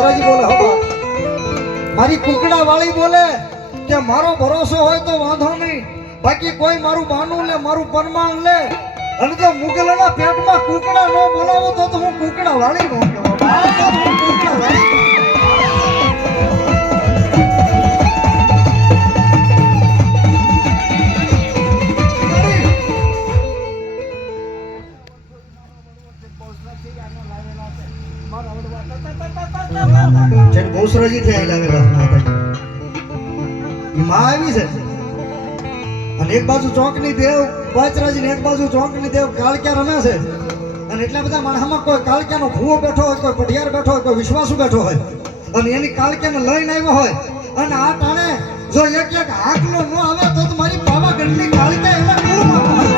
બેસરાજી બોલે હો મારી કુકડા વાળી બોલે કે મારો ભરોસો હોય તો વાંધો નહીં, બાકી કોઈ મારું બાનું લે મારું પરમાણ લે અને જો મુગલના પેટમાં કુકડા ન બોલાવો તો હું કુકડા વાળી નો કહેવાય, હું કુકડા વાળી બહુસરાજી થી લાવેલા માતાજી માં આવી છે અને એક બાજુ ચોકની દેવ બાચરાજી ને એક બાજુ ચોકની દેવ કાળક્યા રમે છે અને એટલા બધા માણસમાં કોઈ કાળક્યાનો ભૂવો બેઠો હોય, કોઈ પઢિયાર બેઠો હોય, કોઈ વિશ્વાસુ બેઠો હોય અને એની કાળક્યાને લઈને આવ્યો હોય અને આ ટાણે જો એક એક હાકલો ન આવે તો મારી પાવાગઢની કાળક્યા એના કુળમાં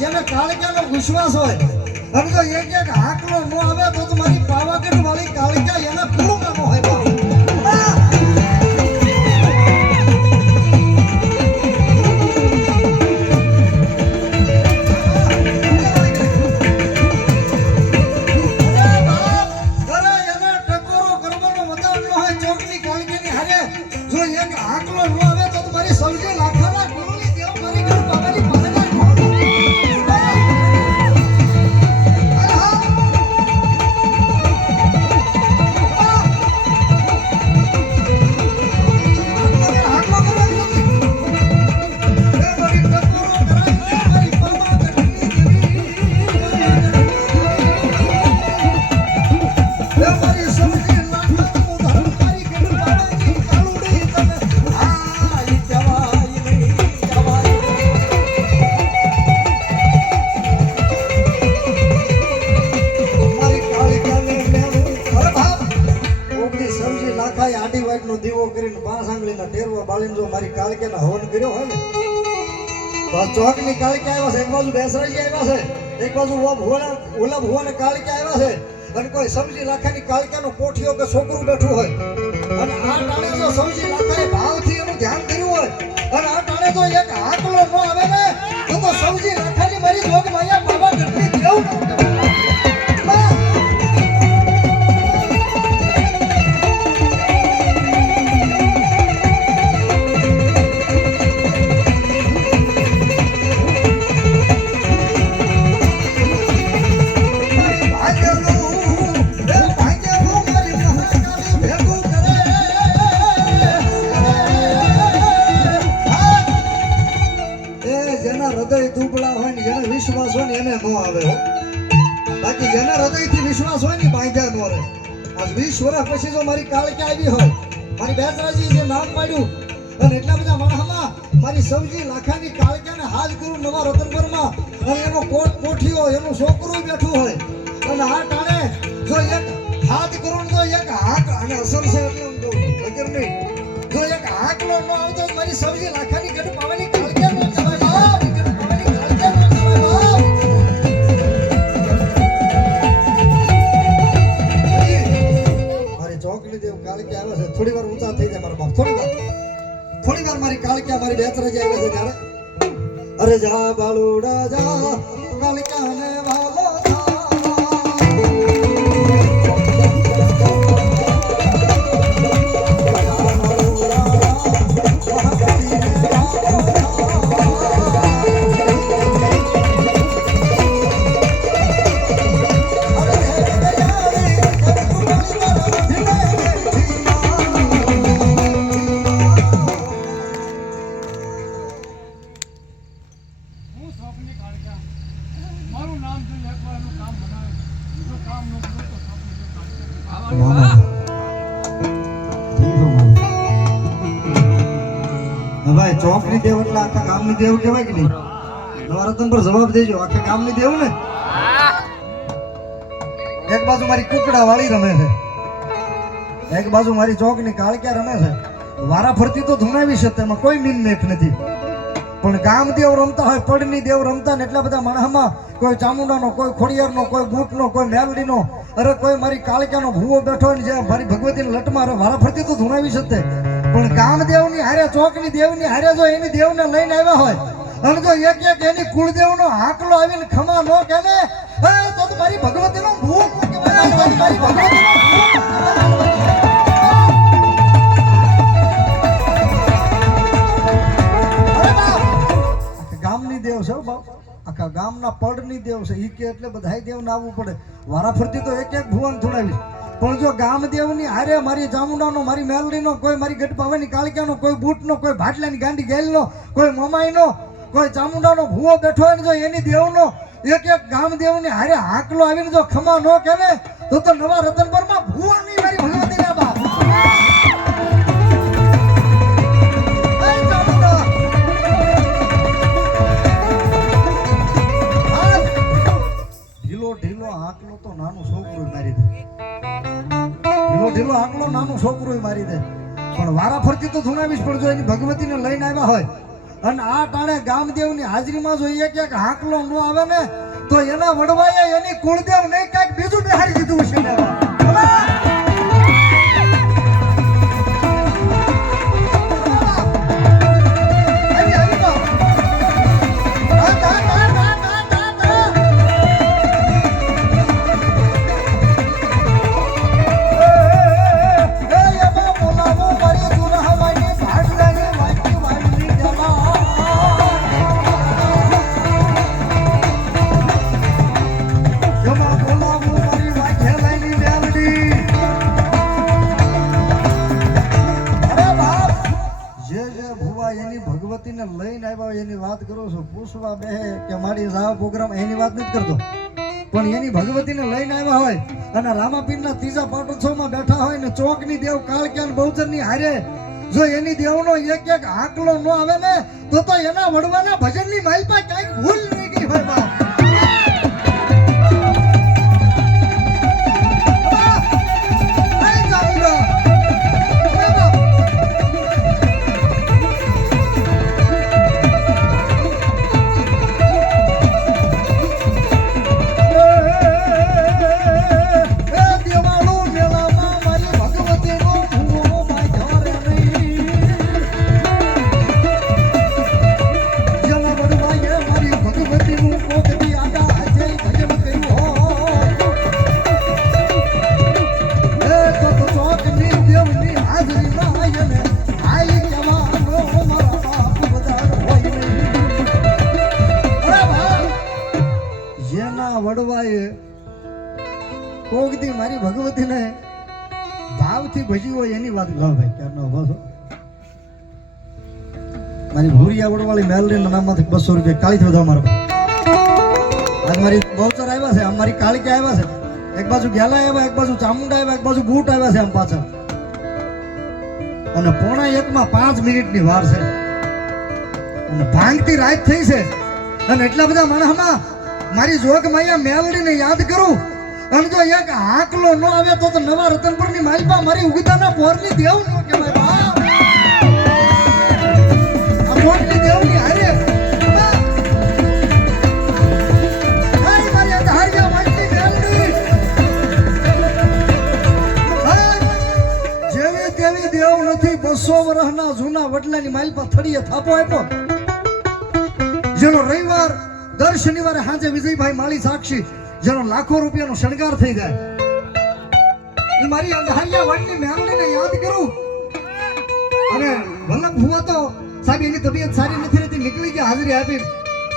જેને કાળક્યાનો વિશ્વાસ હોય અને જો એક એક હાકલો ન આવે તો મારી પાવાગઢ વાળી કાળક્યા એના કુળમાં ન હોય ચોકની કાળક્યાની હારે જો એક હાકલો ન આવે તો મારી સૌજી લાખાના કુળની દેવ મારી પાવાની મારી કાળક્યાનો હવન કર્યો હોય ને તો ચોકની કાળક્યા આવ્યા છે, એક બાજુ બેસરાજી આવ્યા છે, એક બાજુ ઓલા ભુવાને કાળક્યા આવ્યા છે અને કોઈ સમજી લાખાની કાળક્યાનો કોઠીઓ કે છોકરું બેઠું હોય અને આ ટાણે જો સમજી લાખાએ ભાવથી એનું ધ્યાન કર્યું હોય અને આ ટાણે જો એક હાકલો ન આવે ને તો સમજી લાખાની મારી જોગ માયા બાબા ગઢની દેવ વિશ્વાસ હોય ને એને ન આવે હો, બાકી જેના હૃદયથી વિશ્વાસ હોય ને બાંધ્યા ન રહે. આજ 20 વર્ષ પછી જો મારી કાળક્યા આવી હોય, મારી બેસરાજી જે નામ પાડ્યું અને એટલા બધા માણસમાં મારી સૌજી લાખાની કાળક્યાને હાલ કરું નવા રતનપુરમાં અને એનો કોઠીઓ એનું છોકરું બેઠું હોય અને આ ટાણે જો એક હાથ કરું તો એક હાક અને અસર છે એટલે વગર નહીં જો એક હાકલો ન આવતો મારી સૌજી લાખાની ગઢ પાવાની કાળક્યા ન કહેવાય. થોડી વાર ઊંચા થઈ જાય મારા બાપ, થોડી વાર મારી કાળક્યા મારી બેસરાજી આવે છે ત્યારે અરે જા બાલુડા જા કાળક્યાને વાલો ભાઈ ચોકની દેવ એટલે આખા ગામની દેવ કહેવાય કે નહીં? નવા રતન પર જવાબ દેજો, આખા ગામની દેવ ને. એક બાજુ મારી કુકડા વાળી રમે છે, એક બાજુ મારી ચોકની કાળક્યા રમે છે. વારા ફરતી તો ધૂણાવી છે, તેમાં કોઈ મીન મેખ નથી. પણ ગામ દેવ રમતા હોય, પડની દેવ રમતા ને એટલા બધા માણસમાં કોઈ ચામુંડાનો, કોઈ ખોડિયારનો, કોઈ બૂટનો, કોઈ મેલડીનો, અરે કોઈ મારી કાળિકાનો ભૂવો બેઠો હોય ને જે મારી ભગવતીને લટમાં વારા ફરતી તો ધૂણાવી શકતે, પણ ગામદેવની હારે, ચોકની દેવની હારે જો એની દેવને લઈને આવ્યા હોય અને જો એક એક એની કુળદેવનો હાકલો આવીને ખમા નો કે ને તો મારી ભગવતીનો ભૂખ કહેવાય, મારી ભગવતીનો ગામની દેવ છે બાપ, આખા ગામના પડની દેવ છે ઈ કે એટલે બધાય દેવને આવવું પડે. વારાફરતી તો એક એક ભુવન ધૂણાવી, પણ જો ગામદેવની હારે મારી ચામુંડાનો, મારી મેલડીનો, કોઈ મારી ગઢપાવાની કાળિકાનો, કોઈ બૂટનો, કોઈ ભાટલાની ગાંડી ગેલનો, કોઈ મમાઈનો, કોઈ ચામુંડાનો ભૂવો બેઠો હોય ને જો એની દેવનો એક એક ગામદેવની હારે હાકલો આવીને જો ખમા નો કે ને તો નવા રતનપરમાં ભુવાની મારી ભગવતીના બાપ. ઢીલો આંકલો તો નાનું છોકરું મારી દે, ઢીલો આંકલો નાનું છોકરું મારી દે, પણ વારા ફરતી તો ધૂણાવીશ. પણ જો એની ભગવતીને લઈને આવ્યા હોય અને આ ટાણે ગામદેવની હાજરીમાં જો એક એક હાંકલો ન આવે ને તો એના વડવાએ એની કુળદેવ નહીં કાંઈક બીજું બેહારી દીધું હશે ને. લઈને આવ્યા એની વાત કરો છો, પૂછવા બેહે કે મારી રાહ પ્રોગ્રામ એની વાત નથી કરતો, પણ એની ભગવતીને લઈને આવ્યા હોય અને રામાપીરના ત્રીજા પાટોત્સવમાં બેઠા હોય ને ચોકની દેવ કાળક્યાન બહુચરની હારે જો એની દેવનો એક એક હાકલો ન આવે ને તો એના વડવાના ભજનની માલપા કઈક ભૂલ નહીં ગઈ હોય બાપ. વડવાએ કોગદી મારી ભગવતીને ભાવથી ભજી હોય એની વાત લાવ ભાઈ ક્યારનો ઉભો છો. મારી ભૂરિયા વડવાળી મેલડીના નામમાંથી 200 રૂપિયા કાળી થી વધારે મારા આજ મારી બહુચર આવ્યા છે, આમ મારી કાળિકા આવ્યા છે, એક બાજુ ગેલા આવ્યા, એક બાજુ ચામુંડા આવ્યા, એક બાજુ બૂટ આવ્યા છે આમ પાછળ, અને 1:45 મિનિટની વાર છે અને ભાંગતી રાત થઈ છે અને એટલા બધા માણસમાં મારી જોગ માયા મેલડીને યાદ કરું અને જો એક હાકલો ન આવે તો નવા રતનપુરની માલપા મારી ઉગતાના પોરની દેવ ન કહેવાય બા. આ પોરની દેવની હારે મારી અંધારિયા વાંચી મેલડી જેવી તેવી દેવ નથી. 200 વર્ષના જૂના વડલાની માલપા થડીએ થાપો આપ્યો, જેનો રવિવાર દર શનિવારે સાંજે વિજયભાઈ માળી સાક્ષી જેનો લાખો રૂપિયાનો શણગાર થઈ જાય. એ મારી અંધારિયા વાડની મેલડીને યાદ કરું અને વલ્લભ ભુવા તો સાહેબ એની તબિયત સારી નથી રહેતી, નીકળી ગયા હાજરી આપી,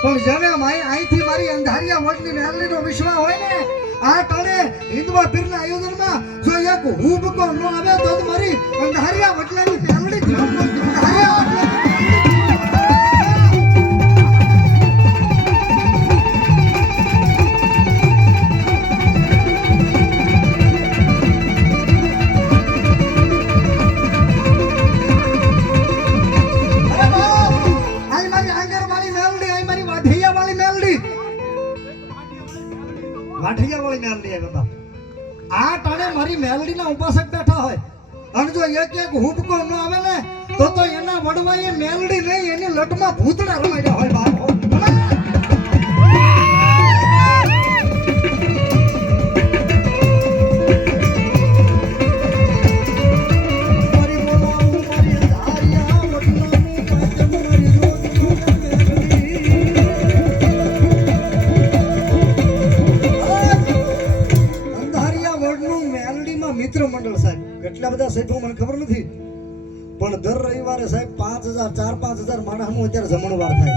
પણ જેને અહીંથી મારી અંધારિયા વાડની મેલડીનો વિશ્વાસ હોય ને આ ટાણે હિન્દવા પીરના આયોજનમાં જો એક હુબકો ન આવે તો મારી અંધારિયા વડલાની મેલડી અંધારિયા વાઠિયાવાળી મેલડી આવે બાપ. આ ટાણે મારી મેલડીના ઉપાસક બેઠા હોય અને જો એક એક હુબકો ન આવે ને તો એના વડવાએ મેલડી નહીં એની લટમાં ભૂતડા રમાડ્યા હોય બાપ. મિત્ર મંડળ સાહેબ કેટલા બધા સભ્યો મને ખબર નથી, પણ દર રવિવારે સાહેબ 4-5 હજાર માણસનું અત્યારે જમણવાર થાય,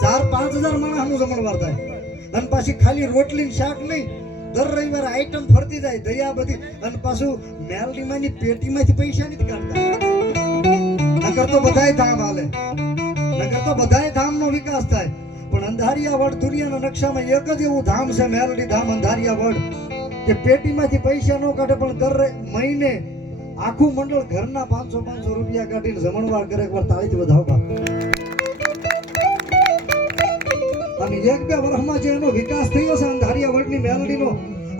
4-5 હજાર માણસનું જમણવાર થાય. અને પાછી ખાલી રોટલી ને શાક નહીં, દર રવિવારે આઈટમ ફરતી જાય દયા બધી. અને પાછું મેલડીમાંની પેટીમાંથી પૈસા નથી કાઢતા. નકર તો બધાય ધામ હાલે, નકર તો બધાય ધામનો વિકાસ થાય. પણ અંધારિયા વડ દુનિયાના નકશામાં એક જ એવું ધામ છે, મેલડી ધામ અંધારિયા વડ, કે પેટીમાંથી પૈસા ન કાઢે પણ દર મહિને આખું મંડળ ઘરના 500 રૂપિયા કાઢીને જમણવાર કરે. એકવાર તાળીથી વધાવો. અને 1-2 વર્ષમાં જે એનો વિકાસ થયો છે અંધારિયા વડની મેલડીનો,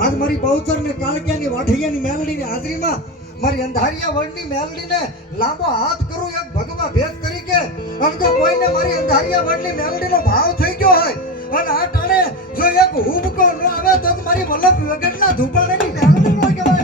આજ મારી બહુચર ને કાળકિયાની વાઠિયાની મેલડીની હાજરીમાં મારી અંધારિયા વડની મેલડીને લાંબો હાથ કરું એક ભગવા ભેદ તરીકે. અને જો કોઈને મારી અંધારિયા વડની મેલડીનો ભાવ થઈ ગયો હોય અને આ ટાણે જો એક હુબકો ન આવે તો મારી વલ્લભ વગરના ધૂપાણાની મેલડીનો કહેવાય.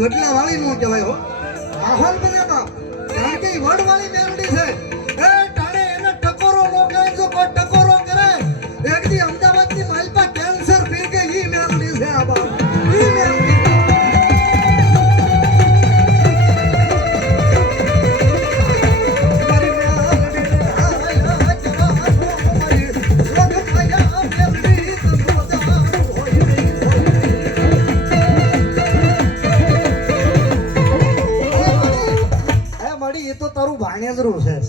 વડલા વાળી નો કહેવાય હો, માહોલ બને બાપ. કારણ કે વડ વાળી મેલડી છે. એ ટાણે એને ટકોરો નો કરે, જો કોઈ ટકોરો કરે એક દી અમદાવાદની માલપા કેન્સર ફીર કે ઈ મેલડી છે આ બાપ, ઈ મેલડી.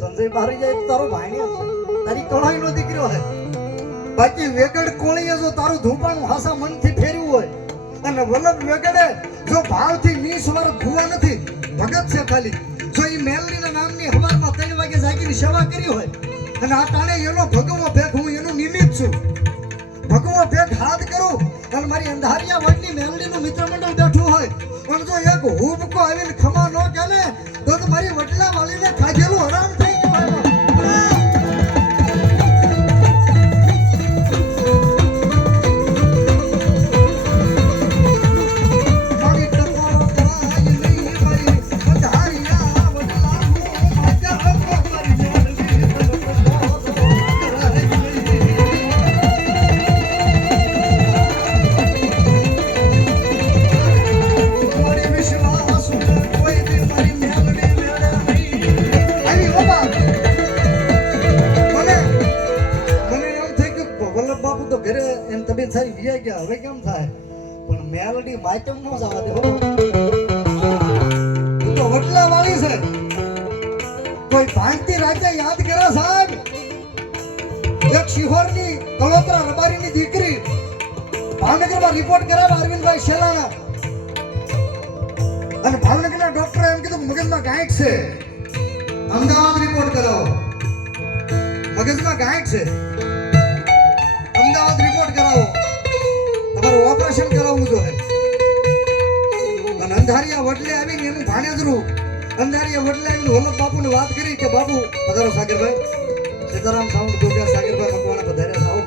સંજય બહાર જાય તો તારો ભાણિયો છે, તારી કળાઈનો દીકરો છે. બાકી વેગડ કોળીએ જો તારું ધૂપાનું હાસા મનથી ફેરવું હોય અને વલ્લભ વેગડે જો ભાવથી નિસ્વર ભૂવા નથી, ભગત છે ખાલી, જો ઈ મેલડીના નામની હવારમાં 3 વાગે જાગીને સેવા કરી હોય અને આ ટાણે એનો ભગવો ભેગ, હું એનું નિમિત્ત છું, ભગવો ભેગ હાથ કરું અને મારી અંધારિયા વડની મેલડીનું મિત્ર મંડળ બેઠું હોય પણ જો એક હુબકો આવીને ખમા ન ચાલે તો મારી વડલા વાળીને ખાધેલું હરામ થઈ ગયું. હવે કેમ થાય પણ મેલડી માયતમ નો જવા દે. તો વડલા વાળી છે, કોઈ ભાંગતી રાજા યાદ કરે સાહેબ. એક શિહોરની કલોત્રા રબારીની દીકરી ભાવનગરમાં રિપોર્ટ કરાવે અરવિંદભાઈ શેલાણા, અને ભાવનગરના ડોક્ટરે એમ કીધું મગજમાં ગાંઠ છે, અમદાવાદ રિપોર્ટ કરાવો. મગજમાં ગાંઠ છે, અમદાવાદ રિપોર્ટ કરાવો, તમારું ઓપરેશન કરાવવું જોઈએ. અને અંધારિયા વડલે આવીને એનું ભાણેજરું અંધારિયા વડલે આવીને વલ્લભ બાપુને વાત કરી કે બાપુ પધારો સાગરભાઈ, સીતારામ સાઉન્ડ ગોગા સાગરભાઈ મકવાણા પધારે આવો.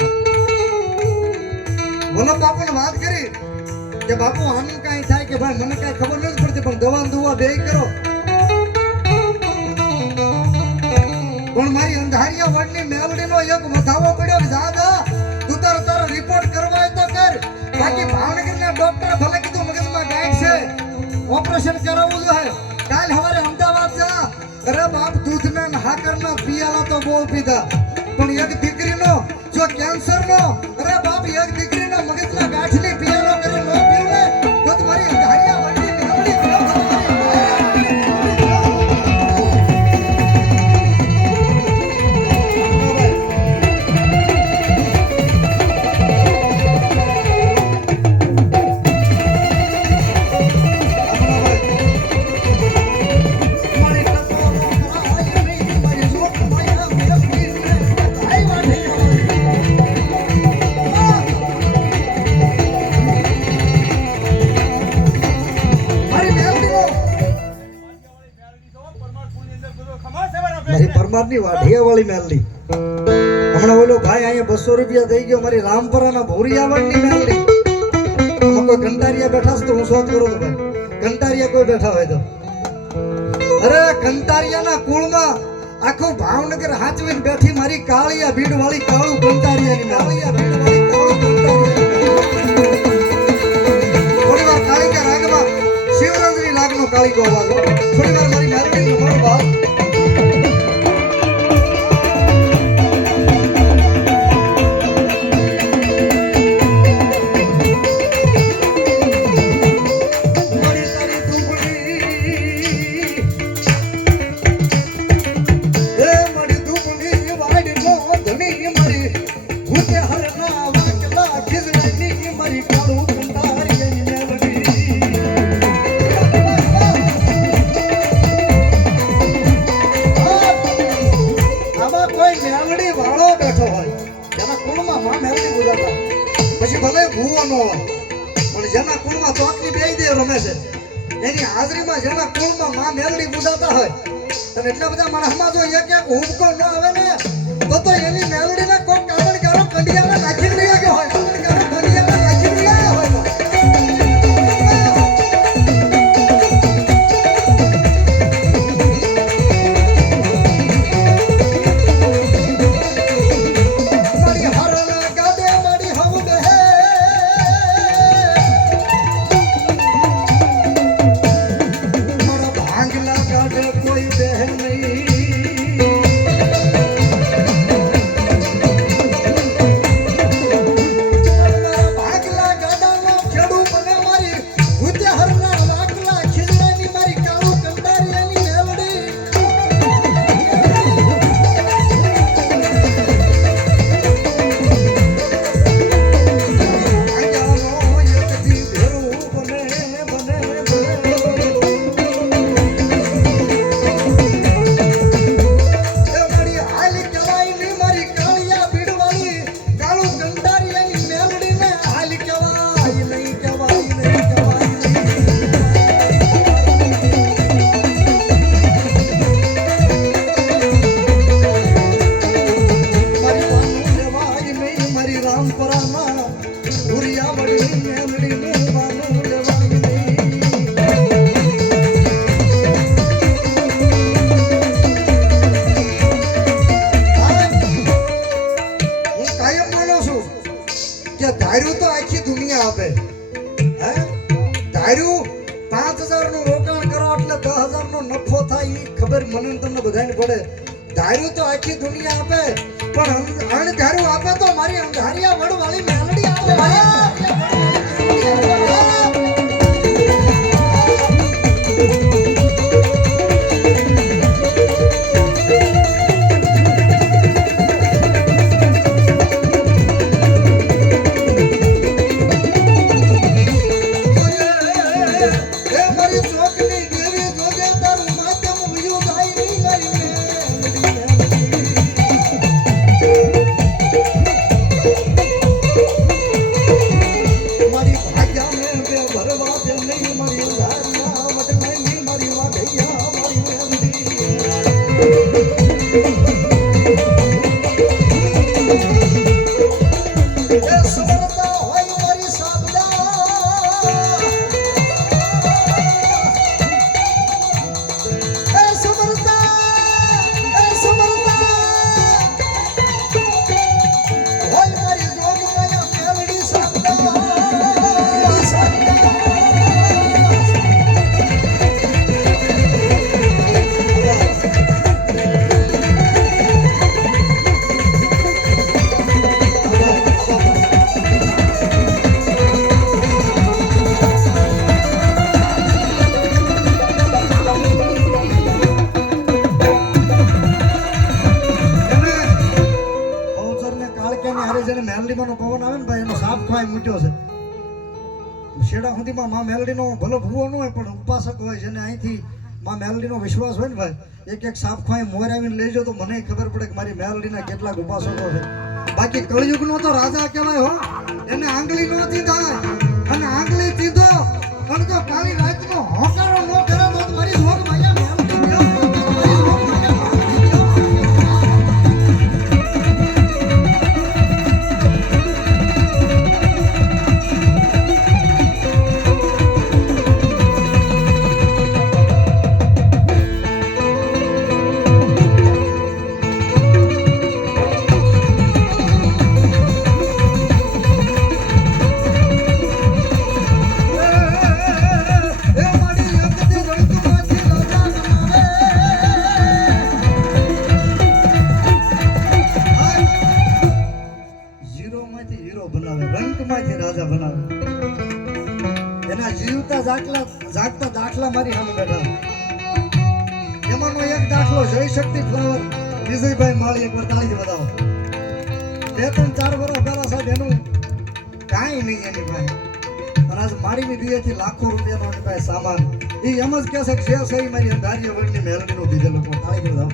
વલ્લભ બાપુને વાત કરી કે બાપુ આનું કાંઈ થાય કે ભાઈ મને કાંઈ ખબર નથી પડતી પણ દવા દુવા બે કરો. પણ મારી અંધારિયા વડની મેલડીનો એક વધાવો પડ્યો કે દાદા તું તારો રિપોર્ટ કરવા તો કર, બાકી ભાવનગરના ડોક્ટર ભલે કીધું મગજમાં ગાંઠ છે, ઓપરેશન કરાવવું જોઈએ, કાલ સવારે અમદાવાદ જા. અરે બાપ દૂધના હાકરના પિયાલા તો બહુ પીધા પણ એક દીકરીનો જો કેન્સરનો, અરે બાપ એક દીકરીનો મગજના ગાંઠની પિયાલો કરી ન પીવે તો તમારી અંધારિયા વડની મેલડી મારી પરમારની વાઢિયા વાળી મેલડી હમણાં ઓલો ભાઈ અહીંયા 200 રૂપિયા દઈ ગયો મારી રામપરાના ભોરિયા વાળની મેલડી આમાં કોઈ કંટારિયા બેઠા છે તો હું શોધ કરું તો ભાઈ કંટારિયા કોઈ બેઠા હોય તો અરે કંટારિયાના કુળમાં આખું ભાવનગર હાચવીને બેઠી મારી કાળિયા ભીડ વાળી કાળું કંટારિયાની કાળિયા ભીડ વાળી કાળું કંટારિયાની થોડી વાર કાળિકા રાગમાં શિવરંજની લાગનો કાળીકો અવાજ થોડી વાર મારી મેલડીનો મારો ભાવ પછી ભલે ભૂવો ન હોય પણ જેના કુળમાં ચોકની બેઈ દે રમે છે એની હાજરીમાં જેના કુળમાં માં મેલડી બુદાતા હોય અને એટલા બધા માણસમાં જો એક એક હુબકો ન આવે ને તો એની મેલડીને કોઈ કાવડ કારો કંડિયામાં નાખી રહ્યા કે હોય કાવડ કારો કંડિયામાં નાખી રહ્યા હોય ધાર્યું તો આખી દુનિયા આપે હે ધાર્યું 5000 નું રોકાણ કરો એટલે 10000 નો નફો થાય એ ખબર મને તમને બધાને પડે ધાર્યું તો આખી દુનિયા આપે પણ અણધાર્યું આપે તો મારી અંધારિયા વડવાળી મેલડી આપે મેલડીમાંનો પવન આવે ને ભાઈ એનો સાપ ખાઈ મૂટ્યો છે શેડા સુધીમાં માં મેલડીનો ભલો ભૂવો ન હોય પણ ઉપાસક હોય જેને અહીંથી માં મેલડીનો વિશ્વાસ હોય ને ભાઈ એક સાપ ખાઈ મોર આવીને લેજો તો મને ખબર પડે કે મારી મેલડીના કેટલાક ઉપાસકો છે બાકી કળયુગનો તો રાજા કહેવાય હો એને આંગળી નો દીધા અને આંગળી દીધો અને જો કાળી રાતનો હોકારો ન કરે તો મારી જોગ માયા મેલડી મારી સામે બેઠા એમાંનો એક દાખલો જય શક્તિ ફ્લાવર વિજયભાઈ માળી એકવાર તાળી બતાવો 2-3-4 વર્ષ પહેલા સાહેબ એનું કાંઈ નહીં એની પાસે અને આજ મારીની દિયેથી લાખો રૂપિયાનો એની પાસે સામાન એ એમ જ કહે છે કે જે છે એ મારી અંધારી વડની મેલડીનું દીધેલું પણ તાળી બતાવો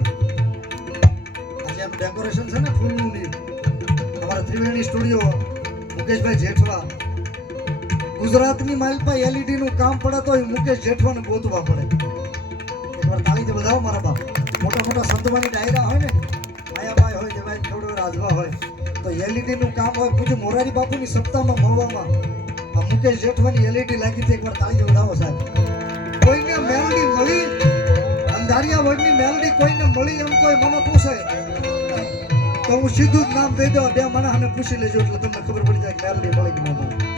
આજે એમ ડેકોરેશન છે ને ફૂલનું ની અમારા ત્રિવેણી સ્ટુડિયો મુકેશભાઈ જેઠવા ગુજરાતની માલપા એલઈડી નું કામ પડે તો મુકેશ જેઠવાને ગોતવા પડે એકવાર તાળીથી બધાવો મારા બાપ મોટા મોટા સંતવાની ડાયરા હોય ને માયાભાઈ હોય દેવાય થોડો રાજવા હોય તો એલઈડી નું કામ હોય પૂછે મોરારી બાપુની સપ્તાહમાં મળવામાં આ મુકેશ જેઠવાની એલઈડી લાગી હતી એકવાર તાળીથી બધાવો સાહેબ કોઈને મેલડી મળી અંધારિયા વડની મેલડી કોઈને મળી એમ કોઈ મને પૂછે તો હું સીધું જ નામ દઈ દઉં બે માણસને પૂછી લેજો એટલે તમને ખબર પડી જાય કે મેલડી મળી કે ન મળી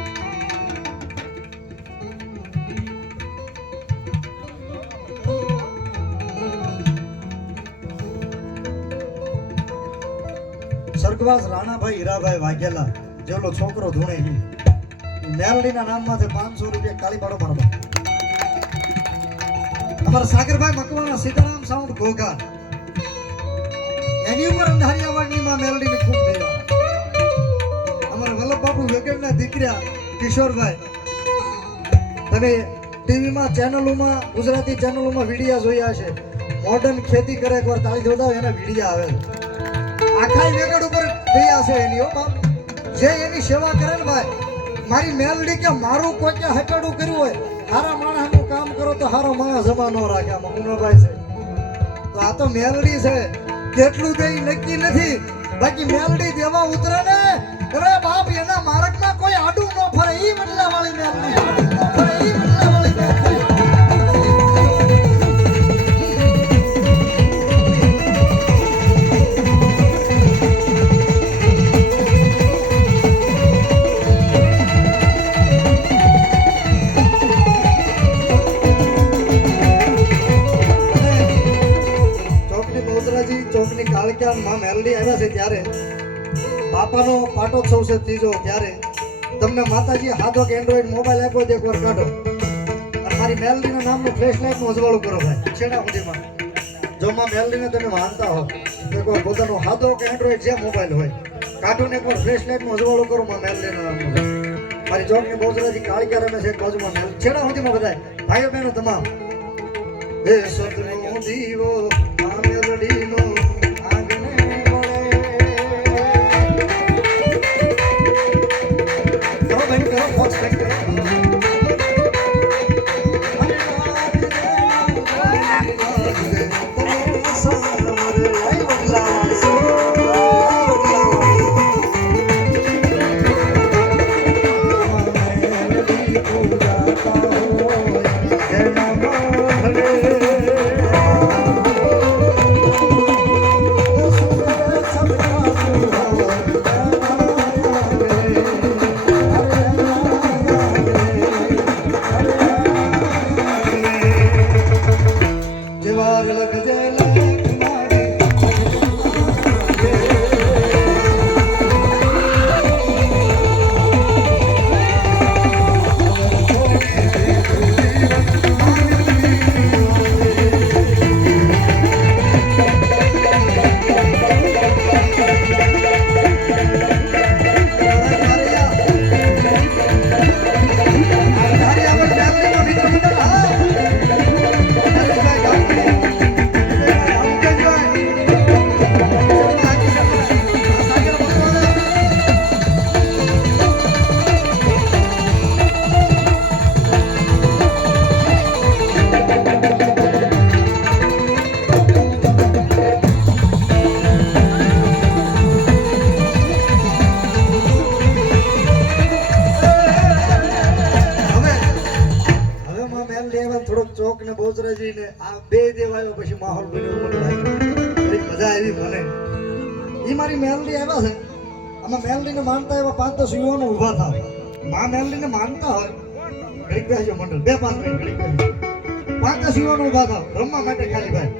સ્વર્ગવાસ રાણાભાઈ હીરાભાઈ વાઘેલા જેવલો છોકરો ધૂણે મેલડીના નામમાંથી 500 રૂપિયા કાળી પાડો મારવા અમારા સાગરભાઈ મકવાણા સીતારામ સાઉન્ડ ઘોઘા એની ઉપર અંધારિયા વાગની માં મેલડીની ખૂબ દેવા અમારા વલ્લભબાપુ વેગડના દીકરા કિશોરભાઈ તમે ટીવીમાં ચેનલોમાં ગુજરાતી ચેનલોમાં વિડિયા જોયા છે મોડર્ન ખેતી કરે એકવાર તાળી જોતા એના વિડિયા આવે આખા વેગડ ઉપર ગયા છે એની બાપ જે એની સેવા કરે ને ભાઈ મારી મેલડી કે મારું કોઈ કે હટાડું કર્યું હોય હારા માણસનું કામ કરો તો હારો માણસ જમા ન રાખે આમાં મુનાભાઈ છે તો આ તો મેલડી છે કેટલું દે નક્કી નથી બાકી મેલડી દેવા ઉતરે ને અરે બાપ એના માર્ગમાં કોઈ આડું ન ફરે ઈ બદલા વાળી મેલડી ફરે ઈ બદલા વાળી મેલડી ચોકની કાળક્યા માં મેલડી આવ્યા છે ત્યારે બાપાનો પાટોત્સવ છે ત્રીજો ત્યારે તમને માતાજી હાથો કે એન્ડ્રોઈડ મોબાઈલ આપ્યો છે એકવાર કાઢો અને મારી મેલડીના નામનું ફ્લેશ લાઇટનું અજવાળું કરો ભાઈ છેડા સુધીમાં જો માં મેલડીને તમે માનતા હો તો એકવાર પોતાનો હાથો કે એન્ડ્રોઈડ જે મોબાઈલ હોય કાઢો ને એકવાર ફ્લેશ લાઇટનું અજવાળું કરો માં મેલડીના નામનું મારી ચોકની બહુચરાજી કાળક્યા રમે છે એક બાજુમાં મેલ છેડા સુધીમાં બધાય ભાઈઓ બહેનો તમામ હે સતનો દીવો આ મેલડીનો ચોક ને બોચરાજી ને આ બે દેવાયો પછી માહોલ બન્યો મને લાગી મજા આવી મને ઈ મારી મેલડી આવ્યા છે આમાં મેલડી ને માનતા એવા 5-10 યુવાનો ઊભા થાવ માં મેલડી ને માનતા હોય ઘડીક બેસજો મંડળ 2-5 મિનિટ ઘડીક બેસજો 5-10 યુવાનો ઊભા થાવ રમવા માટે ખાલી ભાઈ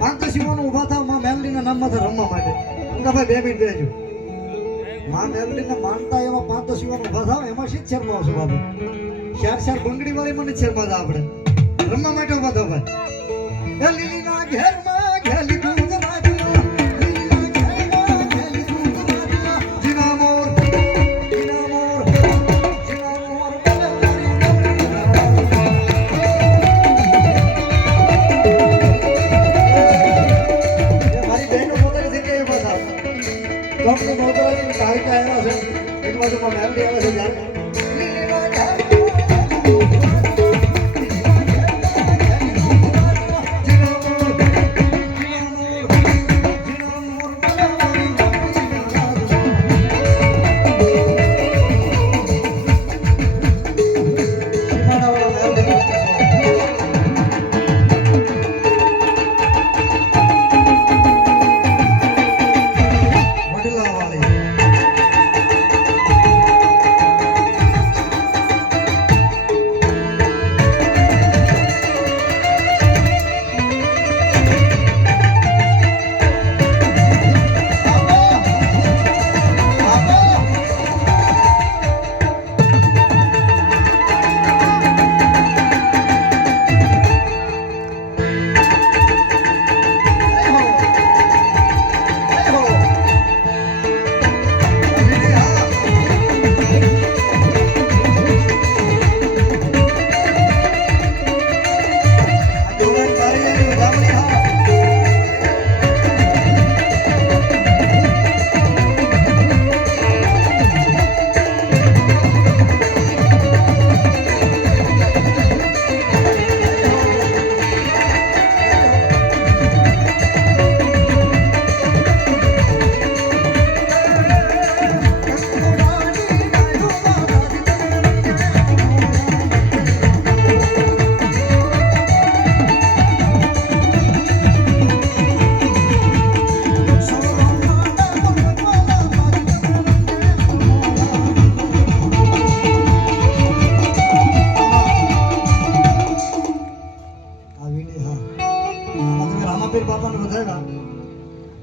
5-10 યુવાનો ઊભા થાવ માં મેલડી ના નામમાં રમવા માટે ઉંગા ભાઈ 2 મિનિટ બેસજો માં મેલડી ને માનતા એવા 5-10 યુવાનો ઊભા થાવ એમાં શીત શર્મા આવશે બાબુ 4 બંગડી વાળી મને શર્મા આપણે રમવા માટે ઉભા થો ભાઈ એ લીલીના ઘેરમાં ઘેલી દૂધ નાખવા લીલીના ઘેરમાં ઘેલી દૂધ નાખવા જીના મોર જીના મોર જીના મોર મારી બહેનો પોતાની જગ્યાએ ઉભા થાવ ડોક્ટર મોતરાજી કાળકા આવ્યા છે એક બાજુમાં મેલડી આવે છે ત્યારે લીલીના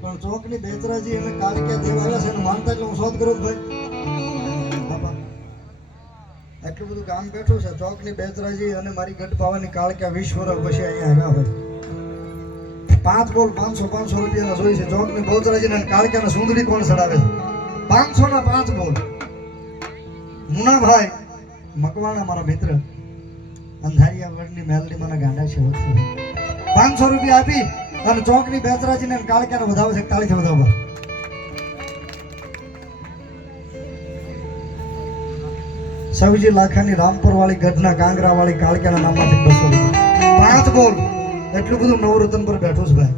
પણ ચોકની બેચરાજી અને કાળિયા દેવ આવ્યા છે એને માનતા એટલે હું શોધ કરું ભાઈ બાપા એટલું બધું કામ બેઠું છે ચોકની બેચરાજી અને મારી ગઢ પાવાની કાળિયા 20 વર્ષ પછી અહીંયા આવ્યા ભાઈ 5 બોલ 500 રૂપિયાના જોઈ છે ચોકની બેચરાજી અને કાળિયાના સુંદરી કોણ ચડાવે છે 500 ના 5 બોલ મુનાભાઈ મકવાણા મારા મિત્ર અંધારિયા વડની મેલડી મને ગાંડા છે 500 રૂપિયા આપી અને ચોકની બેચરાજીને કાળિયાને વધાવે છે તાળીથી વધાવવા સવીજી લાખાની રામપુર વાળી ગઢના કાંગરા વાળી કાળિયાના નામમાંથી 200 રૂપિયા 5 બોલ એટલું બધું નવરત્ન પર બેઠું છે ભાઈ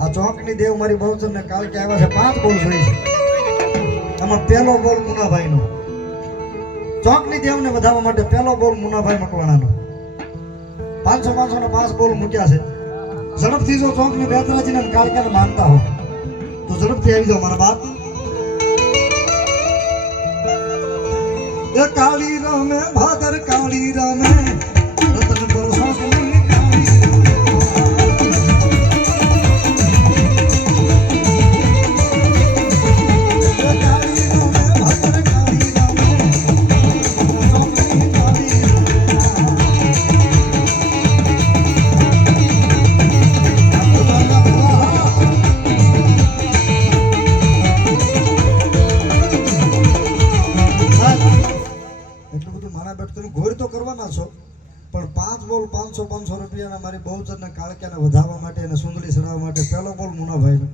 આ ચોકની દેવ મારી બહુચર ને કાળિયા આવ્યા છે 5 બોલ જોઈ છે એમાં પહેલો બોલ મુનાભાઈનો ચોકની દેવને વધાવવા માટે પહેલો બોલ મુનાભાઈ મકવાણાનો 500 ના 5 બોલ મૂક્યા છે ઝડપથી જો ચોકની બેચરાજીને કાળિયાને માનતા હો તો ઝડપથી આવી જાઓ મારા બાપ એ કાળી રમે ભાદર કાળી રમે રતન પર સોસની કાળી એ કાળી રમે ભાદર કાળી રમે સોસની કાળી ઘોર તો કરવાના છો પણ 5 બોલ 500 રૂપિયાના મારી બહુચરના કાળિયાને વધાવવા માટે અને સુંદરી ચડાવવા માટે પહેલો બોલ મુનાભાઈનો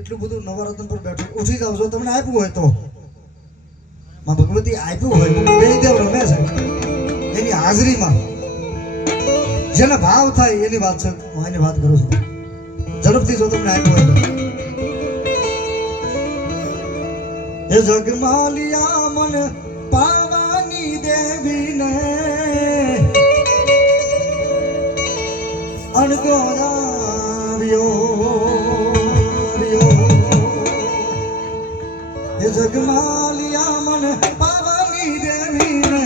એટલું બધું નવરત્ન પર બેઠું ઉઠી જાવ છો તમને આપ્યું હોય તો માં ભગવતી આપ્યું હોય બે દેવ રમે છે એની હાજરીમાં જેને ભાવ થાય એની વાત છે હું એની વાત કરું છું ઝડપથી જો તમને આપ્યું હોય એ જગમાલિયા મને પાવાની દેવીને અણગોરાવ્યો એ જગમાલિયા મને પાવાની દેવીને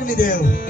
અગ્નિદેવ